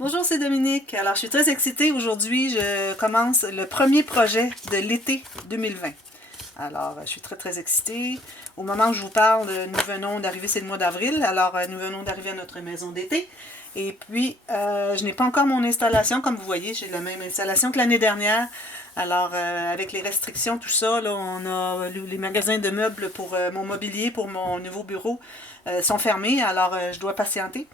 Bonjour, c'est Dominique. Alors, je suis très excitée. Aujourd'hui, je commence le premier projet de l'été 2020. Alors, je suis très, très excitée. Au moment où je vous parle, nous venons d'arriver, c'est le mois d'avril. Alors, nous venons d'arriver à notre maison d'été. Et puis, je n'ai pas encore mon installation. Comme vous voyez, j'ai la même installation que l'année dernière. Alors, avec les restrictions, tout ça, là, on a les magasins de meubles pour mon mobilier, pour mon nouveau bureau, sont fermés. Alors, je dois patienter.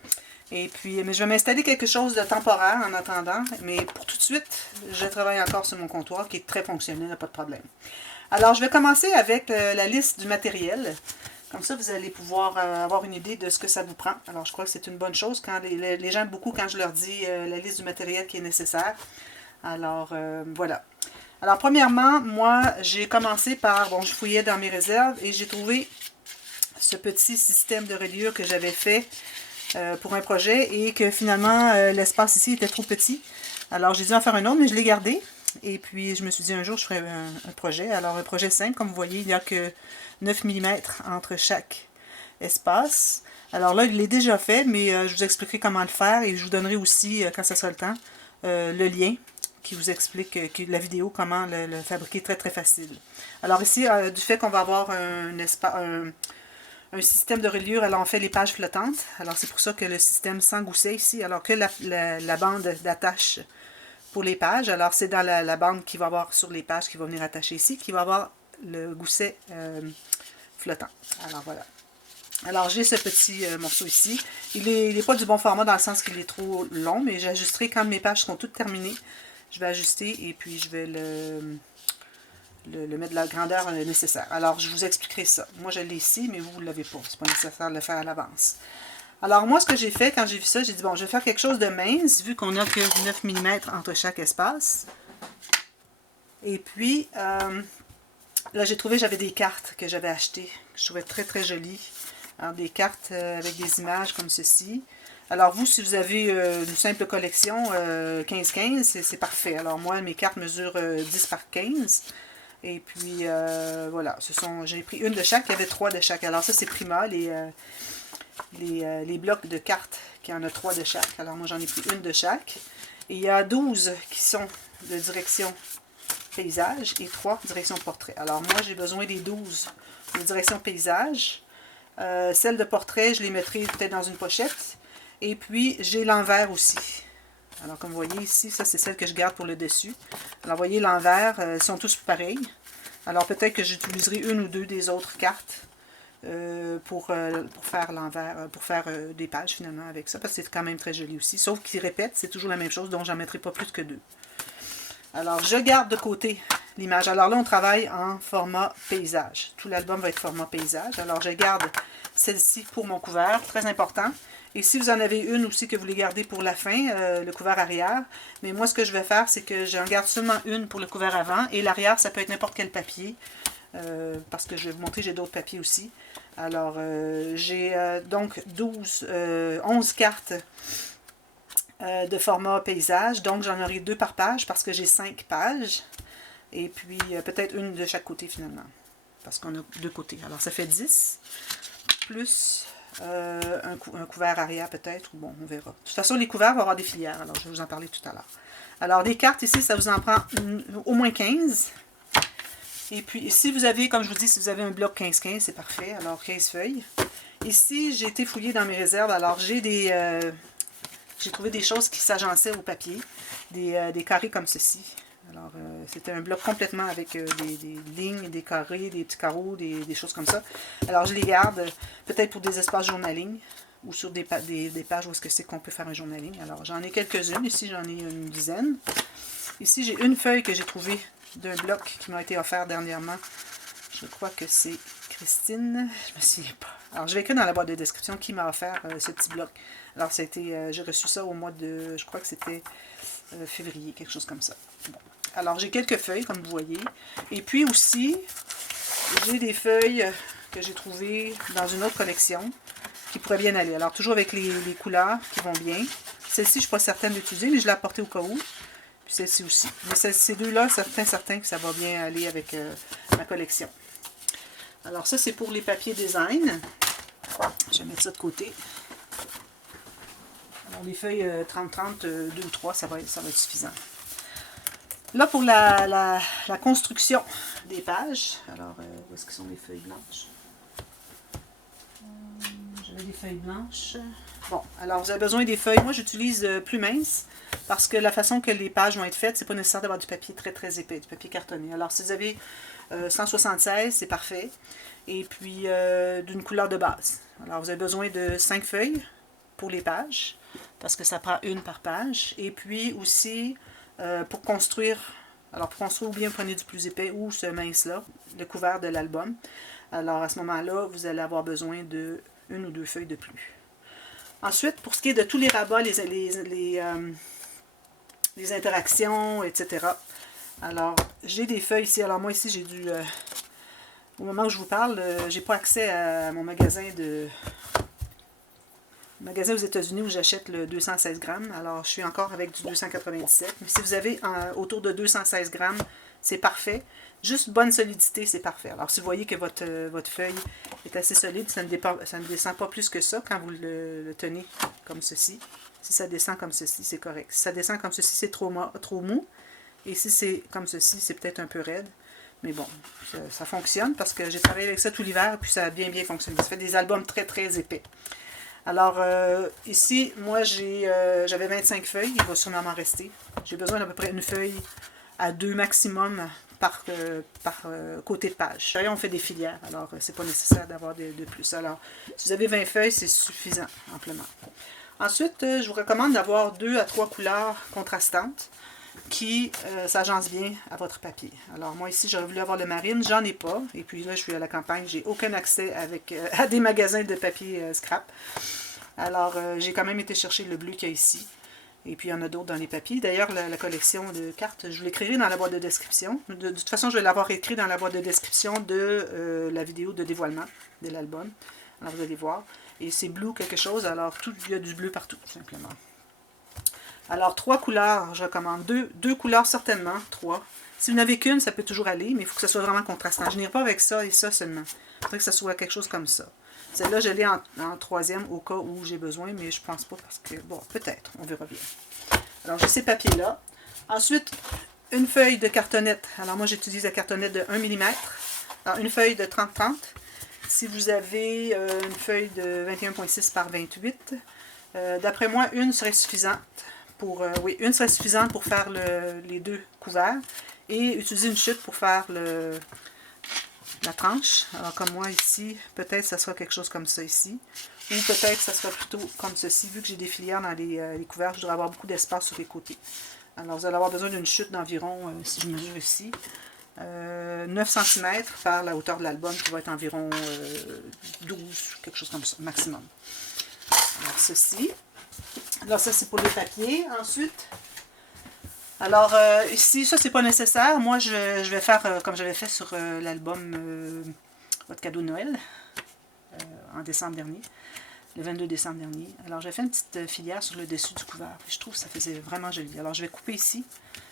Et puis, mais je vais m'installer quelque chose de temporaire en attendant. Mais pour tout de suite, je travaille encore sur mon comptoir qui est très fonctionnel, pas de problème. Alors, je vais commencer avec la liste du matériel. Comme ça, vous allez pouvoir avoir une idée de ce que ça vous prend. Alors, je crois que c'est une bonne chose. Quand les gens aiment beaucoup quand je leur dis la liste du matériel qui est nécessaire. Alors, voilà. Alors, premièrement, moi, j'ai commencé par, bon, je fouillais dans mes réserves et j'ai trouvé ce petit système de reliure que j'avais fait pour un projet et que finalement l'espace ici était trop petit. Alors j'ai dû en faire un autre, mais je l'ai gardé. Et puis je me suis dit un jour je ferai un projet. Alors un projet simple, comme vous voyez, il n'y a que 9 mm entre chaque espace. Alors là, il l'est déjà fait, mais je vous expliquerai comment le faire et je vous donnerai aussi, quand ça sera le temps, le lien qui vous explique la vidéo, comment le fabriquer très très facile. Alors ici, du fait qu'on va avoir un système de reliure, alors on fait les pages flottantes. Alors c'est pour ça que le système sans gousset ici, alors que la bande d'attache pour les pages, alors c'est dans la bande qui va avoir sur les pages qui va venir attacher ici, qui va avoir le gousset flottant. Alors voilà. Alors j'ai ce petit morceau ici. Il est pas du bon format dans le sens qu'il est trop long, mais j'ajusterai quand mes pages seront toutes terminées. Je vais ajuster et puis je vais le mettre de la grandeur nécessaire. Alors, je vous expliquerai ça. Moi, je l'ai ici, mais vous ne l'avez pas. C'est pas nécessaire de le faire à l'avance. Alors, moi, ce que j'ai fait, quand j'ai vu ça, j'ai dit, bon, je vais faire quelque chose de mince, vu qu'on n'a que 9 mm entre chaque espace. Et puis, là, j'ai trouvé, j'avais des cartes que j'avais achetées, que je trouvais très, très jolies. Alors, des cartes avec des images comme ceci. Alors, vous, si vous avez une simple collection 15-15, c'est parfait. Alors, moi, mes cartes mesurent 10 par 15. Et puis, voilà, j'ai pris une de chaque, il y avait 3 de chaque. Alors ça, c'est Prima, les blocs de cartes, qui en a 3 de chaque. Alors moi, j'en ai pris une de chaque. Et il y a 12 qui sont de direction paysage et 3 direction portrait. Alors moi, j'ai besoin des 12 de direction paysage. Celles de portrait, je les mettrai peut-être dans une pochette. Et puis, j'ai l'envers aussi. Alors, comme vous voyez ici, ça, c'est celle que je garde pour le dessus. Alors, vous voyez, l'envers, ils sont tous pareils. Alors, peut-être que j'utiliserai une ou deux des autres cartes pour faire l'envers, pour faire des pages, finalement, avec ça, parce que c'est quand même très joli aussi. Sauf qu'ils répètent, c'est toujours la même chose, donc j'en mettrai pas plus que 2. Alors, je garde de côté l'image. Alors là, on travaille en format paysage. Tout l'album va être format paysage. Alors, je garde celle-ci pour mon couvert, très important. Et si vous en avez une aussi que vous voulez garder pour la fin, le couvert arrière, mais moi, ce que je vais faire, c'est que j'en garde seulement une pour le couvert avant, et l'arrière, ça peut être n'importe quel papier, parce que je vais vous montrer, j'ai d'autres papiers aussi. Alors, j'ai donc 11 cartes de format paysage. Donc, j'en aurai 2 par page parce que j'ai 5 pages. Et puis, peut-être une de chaque côté finalement. Parce qu'on a 2 côtés. Alors, ça fait 10. Plus un couvert arrière peut-être. Bon, on verra. De toute façon, les couverts vont avoir des filières. Alors, je vais vous en parler tout à l'heure. Alors, des cartes ici, ça vous en prend au moins 15. Et puis, si vous avez, comme je vous dis, si vous avez un bloc 15-15, c'est parfait. Alors, 15 feuilles. Ici, j'ai été fouillée dans mes réserves. Alors, j'ai trouvé des choses qui s'agençaient au papier, des carrés comme ceci. Alors, c'était un bloc complètement avec des lignes, des carrés, des petits carreaux, des choses comme ça. Alors, je les garde peut-être pour des espaces journaling ou sur des pages où est-ce que c'est qu'on peut faire un journaling. Alors, j'en ai quelques-unes. Ici, j'en ai une dizaine. Ici, j'ai une feuille que j'ai trouvée d'un bloc qui m'a été offert dernièrement. Je crois que c'est Christine, je me souviens pas. Alors, je vais écrire dans la boîte de description qui m'a offert ce petit bloc. Alors, j'ai reçu ça au mois de, je crois que c'était février, quelque chose comme ça. Bon. Alors, j'ai quelques feuilles, comme vous voyez. Et puis aussi, j'ai des feuilles que j'ai trouvées dans une autre collection qui pourraient bien aller. Alors, toujours avec les couleurs qui vont bien. Celle-ci, je ne suis pas certaine d'utiliser, mais je l'ai apportée au cas où. Puis celle-ci aussi. Mais ces deux-là, certain que ça va bien aller avec ma collection. Alors ça, c'est pour les papiers design. Je vais mettre ça de côté. Alors les feuilles 30-30, 2 ou 3, ça va être suffisant. Là, pour la construction des pages, alors où est-ce que sont les feuilles blanches? J'avais des feuilles blanches. Bon, alors vous avez besoin des feuilles. Moi, j'utilise plus mince parce que la façon que les pages vont être faites, c'est pas nécessaire d'avoir du papier très très épais, du papier cartonné. Alors, si vous avez 176, c'est parfait. Et puis, d'une couleur de base. Alors, vous avez besoin de 5 feuilles pour les pages parce que ça prend une par page. Et puis aussi, pour construire, alors pour construire, ou bien prenez du plus épais ou ce mince-là, le couvert de l'album. Alors, à ce moment-là, vous allez avoir besoin de une ou deux feuilles de plus. Ensuite, pour ce qui est de tous les rabats, les interactions, etc. Alors, j'ai des feuilles ici. Alors, moi, ici, j'ai du... au moment où je vous parle, j'ai pas accès à mon magasin aux États-Unis où j'achète le 216 grammes. Alors, je suis encore avec du 297. Mais si vous avez autour de 216 grammes, c'est parfait. Juste bonne solidité, c'est parfait. Alors, si vous voyez que votre feuille est assez solide, ça ne descend pas plus que ça quand vous le tenez comme ceci. Si ça descend comme ceci, c'est correct. Si ça descend comme ceci, c'est trop mou. Et si c'est comme ceci, c'est peut-être un peu raide. Mais bon, ça fonctionne parce que j'ai travaillé avec ça tout l'hiver et puis ça a bien fonctionné. Ça fait des albums très très épais. Alors, ici, moi, j'avais 25 feuilles. Il va sûrement m'en rester. J'ai besoin d'à peu près une feuille à 2 maximum par côté de page. Derrière, on fait des filières, alors c'est pas nécessaire d'avoir de plus. Alors, si vous avez 20 feuilles, c'est suffisant, amplement. Ensuite, je vous recommande d'avoir 2 à 3 couleurs contrastantes qui s'agencent bien à votre papier. Alors, moi, ici, j'aurais voulu avoir le marine, j'en ai pas. Et puis là, je suis à la campagne, j'ai aucun accès à des magasins de papier scrap. Alors, j'ai quand même été chercher le bleu qu'il y a ici. Et puis, il y en a d'autres dans les papiers. D'ailleurs, la collection de cartes, je vous l'écrirai dans la boîte de description. De toute façon, je vais l'avoir écrit dans la boîte de description de la vidéo de dévoilement de l'album. Alors, vous allez voir. Et c'est bleu quelque chose, alors il y a du bleu partout, simplement. Alors, 3 couleurs, je recommande. 2 couleurs, certainement. 3. Si vous n'avez qu'une, ça peut toujours aller, mais il faut que ce soit vraiment contrastant. Je n'irai pas avec ça et ça seulement. Il faudrait que ce soit quelque chose comme ça. Celle-là, je l'ai en 3e au cas où j'ai besoin, mais je pense pas parce que, bon, peut-être, on verra bien. Alors, j'ai ces papiers-là. Ensuite, une feuille de cartonnette. Alors, moi, j'utilise la cartonnette de 1 mm. Alors, une feuille de 30-30. Si vous avez une feuille de 21,6 par 28, d'après moi, une serait suffisante pour, une serait suffisante pour faire les 2 couverts et utiliser une chute pour faire la tranche. Alors comme moi ici, peut-être ça sera quelque chose comme ça ici. Ou peut-être ça sera plutôt comme ceci. Vu que j'ai des filières dans les couverts, je devrais avoir beaucoup d'espace sur les côtés. Alors vous allez avoir besoin d'une chute d'environ, si je mesure ici, 9 cm par la hauteur de l'album qui va être environ 12, quelque chose comme ça, maximum. Alors ceci. Alors ça c'est pour les papiers. Ensuite, alors ici, ça c'est pas nécessaire. Moi je vais faire comme j'avais fait sur l'album Votre cadeau de Noël en décembre dernier, le 22 décembre dernier. Alors j'ai fait une petite filière sur le dessus du couvert. Je trouve que ça faisait vraiment joli. Alors je vais couper ici.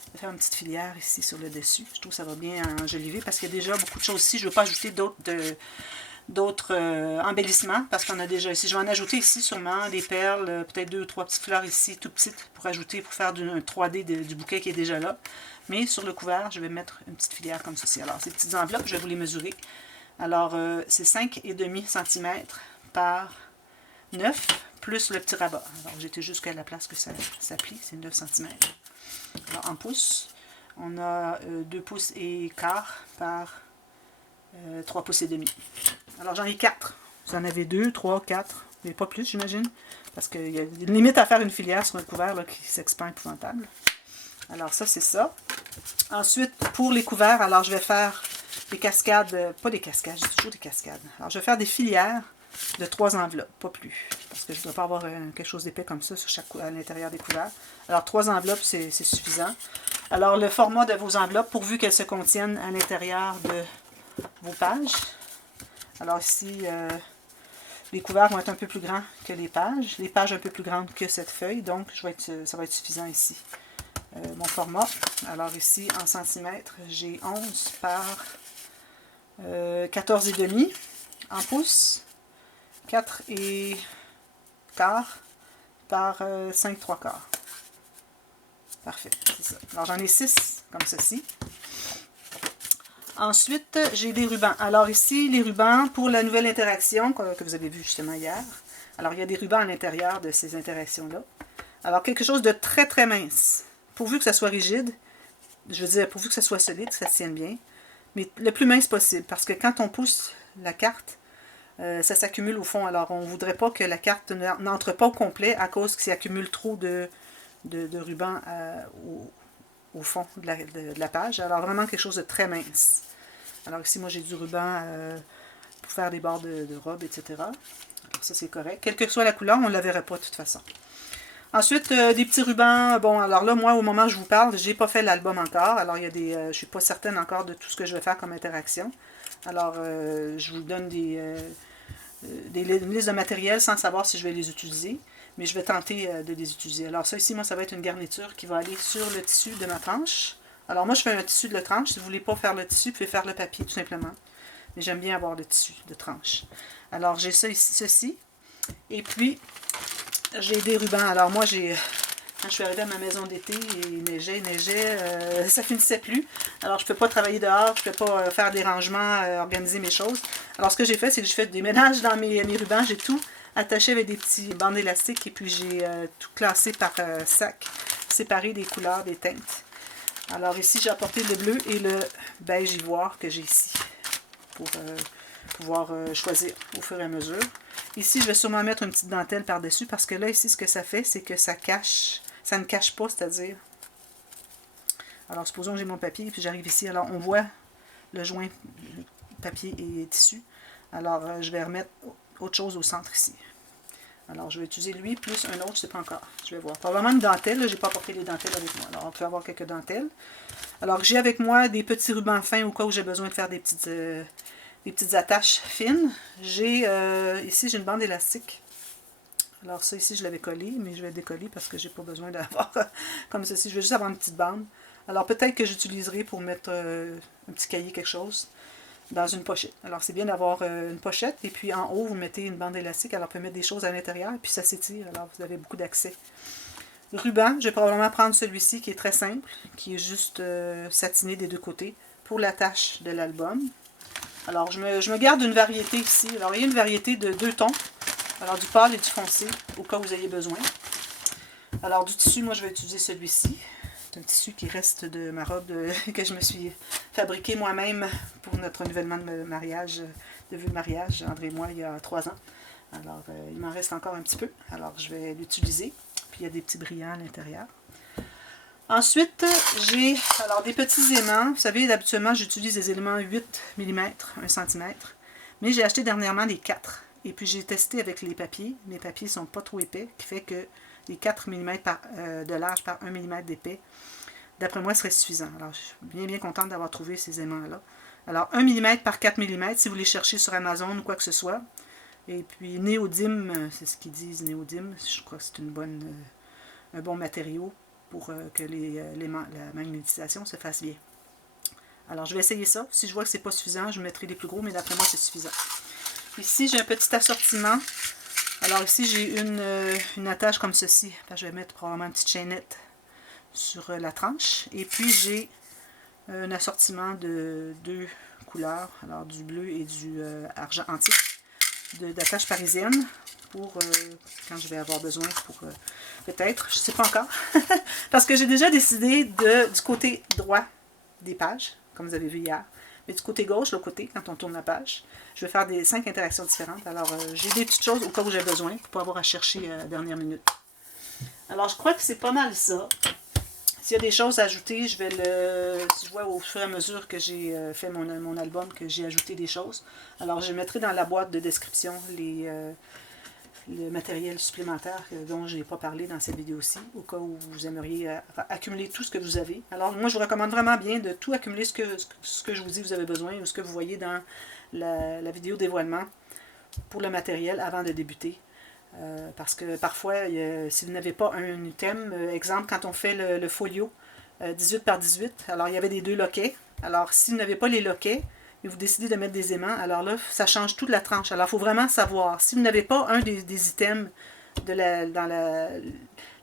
Je vais faire une petite filière ici sur le dessus. Je trouve que ça va bien enjoliver parce qu'il y a déjà beaucoup de choses ici. Je ne veux pas ajouter d'autres embellissements parce qu'on a déjà ici. Je vais en ajouter ici sûrement des perles, peut-être 2 ou 3 petites fleurs ici, tout petites pour ajouter, pour faire un 3D du bouquet qui est déjà là. Mais sur le couvert, je vais mettre une petite filière comme ceci. Alors ces petites enveloppes, je vais vous les mesurer. Alors c'est 5,5 cm par 9 plus le petit rabat. Alors j'étais jusqu'à la place que ça plie, c'est 9 cm. Alors en pouces, on a 2 pouces et quart par 3 pouces et demi. Alors j'en ai 4. Vous en avez 2, 3, 4, mais pas plus j'imagine. Parce qu'il y a une limite à faire une filière sur un couvert là, qui s'expand épouvantable. Alors ça c'est ça. Ensuite pour les couverts, alors je vais faire des cascades, pas des cascades, j'ai toujours des cascades. Alors je vais faire des filières de 3 enveloppes, pas plus. Parce que je ne dois pas avoir quelque chose d'épais comme ça sur à l'intérieur des couverts. Alors 3 enveloppes c'est suffisant. Alors le format de vos enveloppes, pourvu qu'elles se contiennent à l'intérieur de vos pages. Alors ici, les couverts vont être un peu plus grands que les pages un peu plus grandes que cette feuille, donc ça va être suffisant ici. Mon format, alors ici en centimètres, j'ai 11 par 14,5 en pouces, 4 et quart par 5 3/4. Parfait, c'est ça. Alors j'en ai 6 comme ceci. Ensuite, j'ai des rubans. Alors ici, les rubans pour la nouvelle interaction que vous avez vu justement hier. Alors il y a des rubans à l'intérieur de ces interactions-là. Alors quelque chose de très très mince. Pourvu que ça soit rigide, je veux dire pourvu que ça soit solide, que ça se tienne bien. Mais le plus mince possible, parce que quand on pousse la carte, ça s'accumule au fond. Alors on ne voudrait pas que la carte n'entre pas au complet à cause qu'il s'accumule trop de rubans au fond de la page. Alors vraiment quelque chose de très mince. Alors ici, moi j'ai du ruban pour faire des bords de robe, etc. Alors ça c'est correct. Quelle que soit la couleur, on ne la verrait pas de toute façon. Ensuite, des petits rubans. Bon, alors là, moi, au moment où je vous parle, j'ai pas fait l'album encore. Alors, il y a des, je suis pas certaine encore de tout ce que je vais faire comme interaction. Alors, je vous donne une liste de matériel sans savoir si je vais les utiliser. Mais je vais tenter de les utiliser. Alors, ça ici, moi, ça va être une garniture qui va aller sur le tissu de ma tranche. Alors, moi, je fais un tissu de tranche. Si vous ne voulez pas faire le tissu, vous pouvez faire le papier, tout simplement. Mais j'aime bien avoir le tissu de tranche. Alors, j'ai ça ici, ceci. Et puis, j'ai des rubans. Alors moi, quand je suis arrivée à ma maison d'été, il neigeait, ça finissait plus. Alors je ne peux pas travailler dehors, je ne peux pas faire des rangements, organiser mes choses. Alors ce que j'ai fait, c'est que je fais des ménages dans mes rubans. J'ai tout attaché avec des petits bandes élastiques et puis j'ai tout classé par sac, séparé des couleurs, des teintes. Alors ici, j'ai apporté le bleu et le beige ivoire que j'ai ici pour pouvoir choisir au fur et à mesure. Ici, je vais sûrement mettre une petite dentelle par-dessus parce que là, ici, ce que ça fait, c'est que ça cache, ça ne cache pas, c'est-à-dire... Alors, supposons que j'ai mon papier et puis j'arrive ici. Alors, on voit le joint papier et tissu. Alors, je vais remettre autre chose au centre ici. Alors, je vais utiliser lui plus un autre, je ne sais pas encore. Je vais voir. Probablement une dentelle, je n'ai pas apporté les dentelles avec moi. Alors, on peut avoir quelques dentelles. Alors, j'ai avec moi des petits rubans fins au cas où j'ai besoin de faire des petites attaches fines. Ici, j'ai une bande élastique. Alors ça, ici, je l'avais collé, mais je vais décoller parce que j'ai pas besoin d'avoir comme ceci. Je vais juste avoir une petite bande. Alors peut-être que j'utiliserai pour mettre un petit cahier, quelque chose, dans une pochette. Alors c'est bien d'avoir une pochette, et puis en haut, vous mettez une bande élastique. Alors on peut mettre des choses à l'intérieur, et puis ça s'étire. Alors vous avez beaucoup d'accès. Ruban, je vais probablement prendre celui-ci qui est très simple, qui est juste satiné des deux côtés pour l'attache de l'album. Alors, je me garde une variété ici. Alors, il y a une variété de 2 tons. Alors, du pâle et du foncé, au cas où vous ayez besoin. Alors, du tissu, moi, je vais utiliser celui-ci. C'est un tissu qui reste de ma robe que je me suis fabriquée moi-même pour notre renouvellement de mariage, de vœux de mariage, André et moi, il y a 3 ans. Alors, il m'en reste encore un petit peu. Alors, je vais l'utiliser. Puis, il y a des petits brillants à l'intérieur. Ensuite, j'ai des petits aimants. Vous savez, habituellement, j'utilise des éléments 8 mm, 1 cm. Mais j'ai acheté dernièrement les 4. Et puis, j'ai testé avec les papiers. Mes papiers ne sont pas trop épais, qui fait que les 4 mm de large par 1 mm d'épais, d'après moi, serait suffisant. Alors, je suis bien contente d'avoir trouvé ces aimants-là. Alors, 1 mm par 4 mm, si vous les cherchez sur Amazon ou quoi que ce soit. Et puis, néodyme, c'est ce qu'ils disent, néodyme. Je crois que c'est un bon matériau pour que la magnétisation se fasse bien. Alors, je vais essayer ça. Si je vois que ce n'est pas suffisant, je mettrai les plus gros, mais d'après moi, c'est suffisant. Ici, j'ai un petit assortiment. Alors ici, j'ai une attache comme ceci. Je vais mettre probablement une petite chaînette sur la tranche. Et puis, j'ai un assortiment de 2 couleurs, alors du bleu et du argent antique, d'attache parisienne, pour quand je vais avoir besoin, pour peut-être, je ne sais pas encore, parce que j'ai déjà décidé du côté droit des pages, comme vous avez vu hier, mais du côté gauche, l'autre côté, quand on tourne la page, je vais faire 5 interactions différentes. Alors, j'ai des petites choses au cas où j'ai besoin, pour pas avoir à chercher à la dernière minute. Alors, je crois que c'est pas mal ça. S'il y a des choses à ajouter, si je vois au fur et à mesure que j'ai fait mon album, que j'ai ajouté des choses. Alors, je mettrai dans la boîte de description le matériel supplémentaire dont je n'ai pas parlé dans cette vidéo-ci, au cas où vous aimeriez accumuler tout ce que vous avez. Alors, moi, je vous recommande vraiment bien de tout accumuler ce que je vous dis vous avez besoin, ou ce que vous voyez dans la vidéo dévoilement pour le matériel avant de débuter. Parce que parfois, si vous n'avez pas un item, exemple, quand on fait le folio 18 par 18, alors il y avait des 2 loquets. Alors, si vous n'avez pas les loquets, et vous décidez de mettre des aimants, alors là, ça change toute la tranche. Alors, il faut vraiment savoir. Si vous n'avez pas un des items dans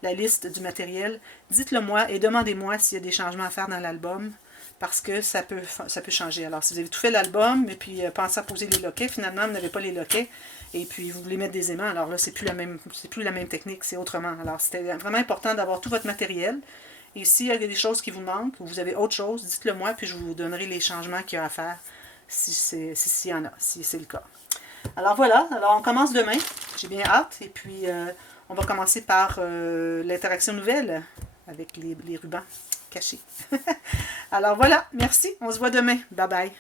la liste du matériel, dites-le moi et demandez-moi s'il y a des changements à faire dans l'album, parce que ça peut changer. Alors, si vous avez tout fait l'album, et puis pensez à poser les loquets, finalement, vous n'avez pas les loquets, et puis vous voulez mettre des aimants, alors là, c'est plus la même technique, c'est autrement. Alors, c'était vraiment important d'avoir tout votre matériel. Et s'il y a des choses qui vous manquent, ou vous avez autre chose, dites-le moi, puis je vous donnerai les changements qu'il y a à faire, s'il y en a, si c'est le cas. Alors voilà, alors on commence demain, j'ai bien hâte, et puis on va commencer par l'interaction nouvelle avec les rubans cachés. Alors voilà, merci, on se voit demain, bye bye.